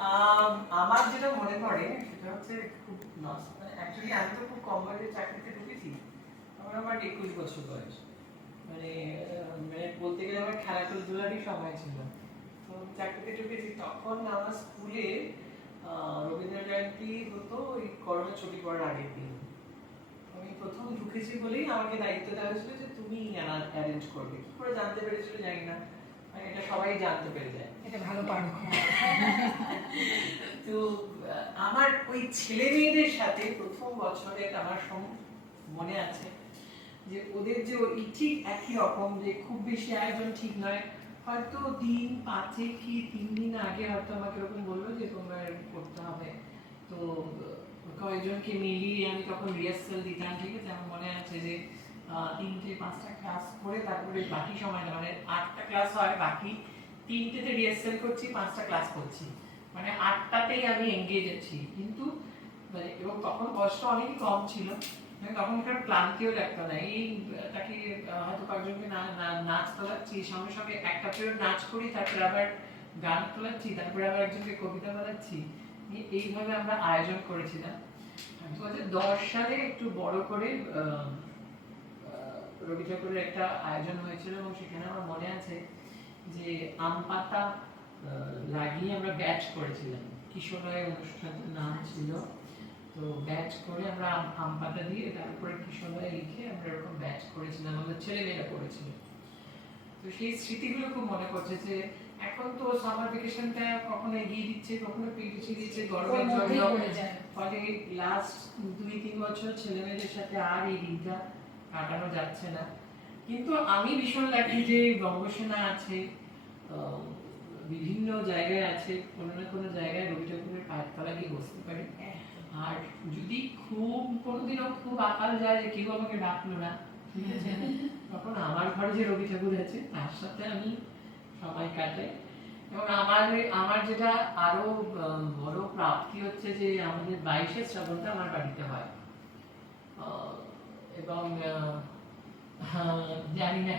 আম, আমার যেটা মনে পড়ে সেটা হচ্ছে খুব অ্যাকচুয়ালি আমি তো খুব কম বয়সে চাকরিতে ঢুকেছি। আমার আমার একুশ বছর বয়স। মানে আহ, মানে বলতে গেলে আমার খেলাধুলারই সময় ছিল। তো চাকরিতে ঢুকেছি তখন আমার স্কুলে আহ, রবীন্দ্র জয়ন্তী হতো ওই করোনা ছুটি পড়ার আগের দিন। আমি প্রথম ঢুকেছি বলেই আমাকে দায়িত্ব দেওয়া হয়েছিল যে তুমি অ্যারেঞ্জ করবে। কি করে জানতে পেরেছিল জানি না। মানে এটা সবাই জানতে পেরে যায়। এটা ভালো পারো আমার ওই ছেলে মেয়েদের সাথে প্রথম বছরে আমার মনে আছে যে ওদের যে ওই ঠিক একই রকম যে খুব বেশি আয়োজন ঠিক নয়। হয়তো দিন পাঁচে কি তিন দিন আগে হয়তো আমাকে এরকম বলল যে তোমরা এরকম করতে হবে। তো কয়েকজনকে মিলিয়ে আমি তখন রিহার্সাল দিতাম, ঠিক আছে? আমার মনে আছে যে তিনটে পাঁচটা ক্লাস করে তারপরে বাকি সময়টা মানে আটটা ক্লাস হয়, বাকি তিনটেতে রিহার্সাল করছি, পাঁচটা ক্লাস করছি। মানে আটটাতেই আমি এঙ্গেজ আছি। কিন্তু মানে এবং তখন বয়সটা অনেক কম ছিল। মানে তখন একটা ক্লান্তিও লাগতো না। এই তাকে হয়তো কয়েকজনকে নাচ তোলাচ্ছি সঙ্গে সঙ্গে একটা পিরিয়ড নাচ করি তারপরে আবার গান তোলাচ্ছি তারপরে আবার একজনকে কবিতা বলাচ্ছি। এইভাবে আমরা আয়োজন করেছিলাম। দু হাজার দশ সালে একটু বড় করে রবি ঠাকুরের একটা আয়োজন হয়েছিল এবং সেখানে আমার মনে আছে যে আম পাতা আহ, লাগিয়ে আমরা ব্যাচ করেছিলাম। কিশোরয় নাম ছিল। তো ব্যাচ করে আমরা আম- পাতা দিয়ে তারপরে কিশোরয় লিখে আমরা এরকম ব্যাচ করেছিলাম। আমাদের ছেলেমেয়েরা করেছিল। তো সেই স্মৃতিগুলো খুব মনে পড়ছে যে এখন তো সামার ভেকেশনটা কখনো এগিয়ে দিচ্ছে কখনো পিছিয়ে দিচ্ছে গরমের জন্য। ফলে লাস্ট দুই তিন বছর ছেলে মেয়েদের সাথে আর এই দিনটা কাটানো যাচ্ছে না। কিন্তু আমি ভীষণ লাগি যে বঙ্গসেনা আছে। বিভিন্ন জায়গায় আছে, কোনো না কোনো জায়গায় রবি ঠাকুরের পায়ের তলা গিয়ে বসতে পারি। আর যদি খুব, কোনোদিনও খুব আকাল যায় যে কেউ আমাকে ডাকলো না তখন আমার ঘরে যে রবি ঠাকুর আছে, তার সাথে আমি সময় কাটাই। এবং আমার আমার যেটা আরও বড় প্রাপ্তি হচ্ছে যে আমাদের বাইশে শ্রাবণটা আমার বাড়িতে হয়। এবং জানি না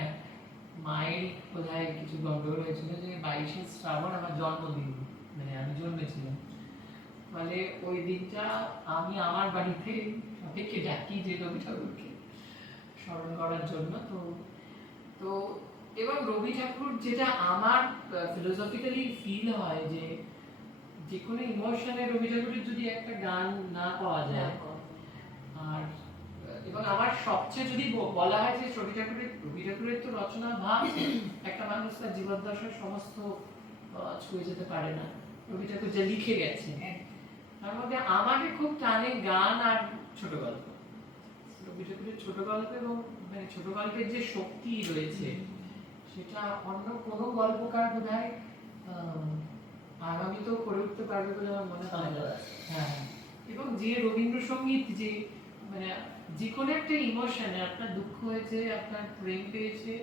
মায়ের বোধহয় কিছু গন্ডগোল হয়েছিল যে বাইশে শ্রাবণ আমার জন্মদিন মানে আমি জন্মেছিলাম। ফলে ওই দিনটা আমি আমার বাড়িতে সবাইকে ডাকি যে রবি ঠাকুরকে স্মরণ করার জন্য। তো তো এবং রবি ঠাকুর যেটা আমার ফিলোসফিক্যালি ফিল হয় যে যে কোনো ইমোশনে রবি ঠাকুরের যদি একটা গান না পাওয়া যায়। আর এবং আমার সবচেয়ে যদি বলা হয় যে রবি ঠাকুরের রবি ঠাকুরের তো রচনা ভাব একটা মানুষ তার জীবদ্দশার সমস্ত ছুঁয়ে যেতে পারে না। রবি ঠাকুর যা লিখে গেছে তার মধ্যে আমাকে খুব টানে গান আর ছোট গল্প। রবি ঠাকুরের ছোট গল্প এবং মানে ছোট গল্পের যে শক্তি রয়েছে সেটা অন্য কোনো গল্পকার বোধ হয় আগামী তো করে উঠতে পারবে বলে আমার মনে হয়। না হ্যাঁ এবং যে রবীন্দ্রসঙ্গীত যে মানে যে কোনো একটা ইমোশনে আপনার দুঃখ হয়েছে আপনার প্রেম পেয়েছে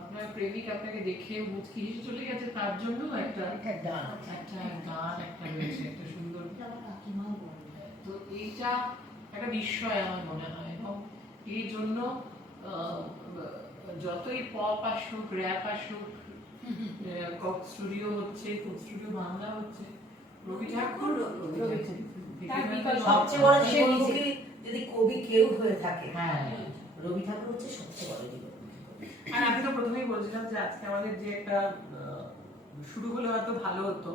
আপনার প্রেমিক আপনাকে দেখে মুচকি হেসে চলে গেছে তার জন্য একটা একটা গান। একটা গান একটা রয়েছে একটা সুন্দর তো এইটা একটা বিস্ময় আমার মনে হয় এবং এই জন্য আহ, যতই পপ আসুক র্যাপ আসুক কক স্টুডিও হচ্ছে কক স্টুডিও বাংলা হচ্ছে রবি ঠাকুর রবি ঠাকুর। সবচেয়ে বড় সে যদি কবি কেউ হয়ে থাকে হ্যাঁ। রবি ঠাকুর হচ্ছে সবচেয়ে বড় কবি। আর আমি তো প্রথমেই বলছিলাম যে আজকে আমাদের যে একটা শুরু হলে হয়তো ভালো হতো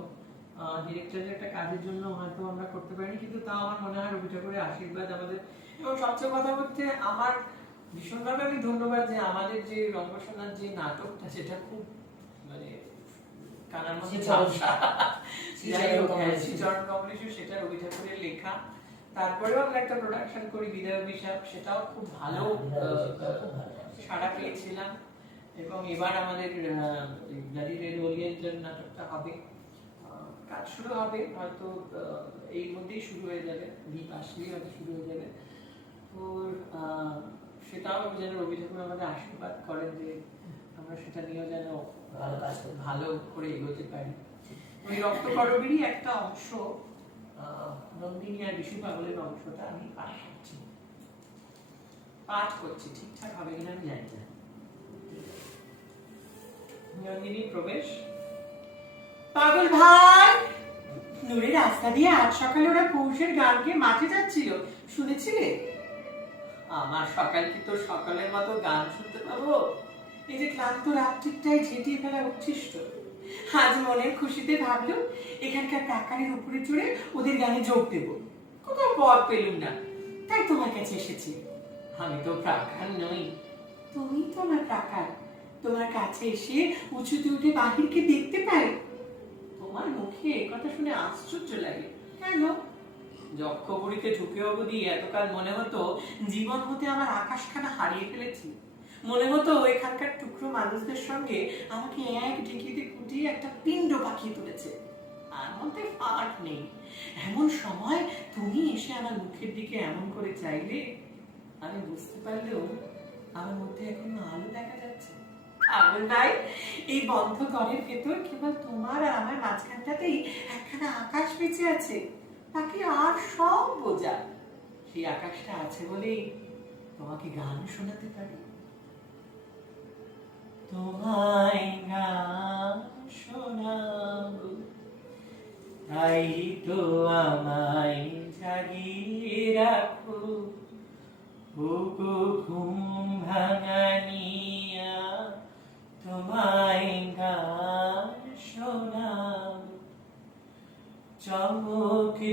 ডিরেক্টরের একটা কাজের জন্য হয়তো আমরা করতে পারিনি কিন্তু তাও আমার মনে হয় রবি ঠাকুরের আশীর্বাদ আমাদের। এবং সবচেয়ে কথা হচ্ছে আমার ভীষণভাবে আমি ধন্যবাদ যে আমাদের যে রঙ্গসোনার যে নাটকটা সেটা খুব মানে কানার মধ্যে হ্যাঁ, সেটা রবি ঠাকুরের লেখা। তারপরেও আমরা একটা প্রোডাকশন করি বিদায় অভিশাপ সেটাও খুব ভালো। সাড়া পেয়েছিলাম। এবং এবার আমাদের ব্লাডি রেড ওরিয়েন্টের নাটকটা হবে। কাজ শুরু হবে হয়তো এই মধ্যেই শুরু হয়ে যাবে। দ্বীপ আসলেই হয়তো শুরু হয়ে যাবে। তো সেটাও যেন রবি ঠাকুর আমাদের আশীর্বাদ করেন যে আমরা সেটা নিয়েও যেন ভালো কাজ ভালো করে এগোতে পারি। ওই রক্তকরবীরই একটা অংশ। নন্দিনী আর অংশটা আমি পাঠ করছি। পাঠ করছি, ঠিকঠাক হবে কিনা আমি জানি না। নন্দিনী প্রবেশ। পাগল ভাই! রাস্তা দিয়ে আজ সকালে ওরা পৌষের গান গেয়ে মাঠে যাচ্ছিল। শুনেছিলে? আমার সকাল কি তোর সকালের মতো গান শুনতে পাবো? এই যে ক্লান্ত রাত্রিটাই ঝেঁটিয়ে ফেলা উচ্ছিষ্ট। আজ মনের খুশিতে ভাবলো এখানকার প্রাকারের উপরে চড়ে ওদের গানে যোগ দেব। কোথাও পথ পেলুম না, তাই তোমার কাছে এসেছি। আমি তো প্রাকার নই। তুমি তো আমার প্রাকার। তোমার কাছে এসে উঁচুতে উঠে বাহিরকে দেখতে পাই। তোমার মুখে কথা শুনে আশ্চর্য লাগে। কেন? যক্ষপুরীতে ঢুকে অবধি এতকাল মনে হতো, জীবন হতে আমার আকাশখানা হারিয়ে ফেলেছি। মনে হতো এখানকার টুকরো মানুষদের সঙ্গে আমাকে এক ঢেকিতে কুটিয়ে একটা পিণ্ড পাকিয়ে তুলেছে। আর মধ্যে ফাট নেই। এমন সময় তুমি এসে আমার মুখের দিকে এমন করে চাইলে, আমি বুঝতে পারলেও আমার মধ্যে এখনও আলো দেখা যাচ্ছে। আগুন ভাই এই বন্ধ ঘরের ভেতর কেবল তোমার আর আমার মাঝখানটাতেই একখানা আকাশ বেঁচে আছে। বাকি আর সব বোঝা। সেই আকাশটা আছে বলেই তোমাকে গান শোনাতে পারি।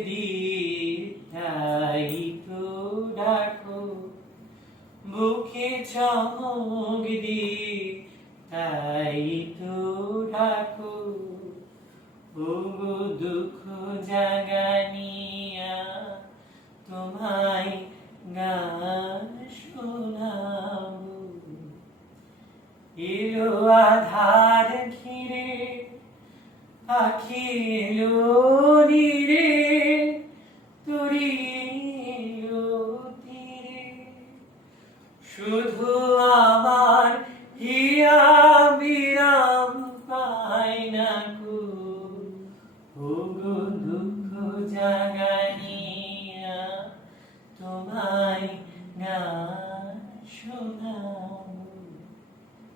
দিয়ে তাই তো ডাকো, বুকে চমক দিয়ে তাই তো ডাকো, ওগো দুঃখ জাগানিয়া তোমায় গান শোনাবো। এলো আধার ঘিরে পাখি এলো নীরে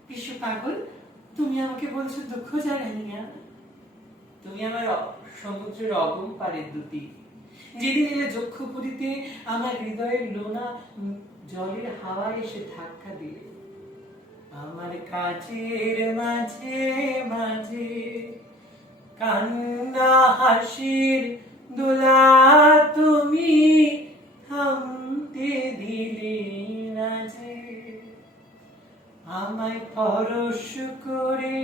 বিশ্ব পাগল তুমি আমাকে বলছো দুঃখ জাগানিয়া তুমি আমার সমুদ্রের অগম পারের দুটি। যেদিন এলে যক্ষপুরীতে আমার হৃদয়ের লোনা জলের হাওয়া এসে ধাক্কা দিলে। আমার কাজের মাঝে মাঝে কান্না হাসির দোলা তুমি আমায় পরশ করে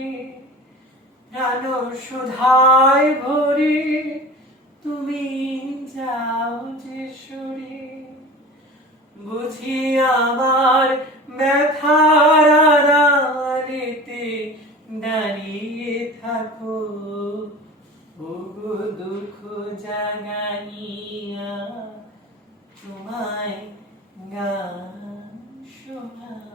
প্রাণ সুধায় ভরে, তুমি যাও যে সরে। বুঝি আমার ব্যথার আড়ালেতে দাঁড়িয়ে থাকো। দুঃখ জাগানিয়া, তোমায় গান এটুকু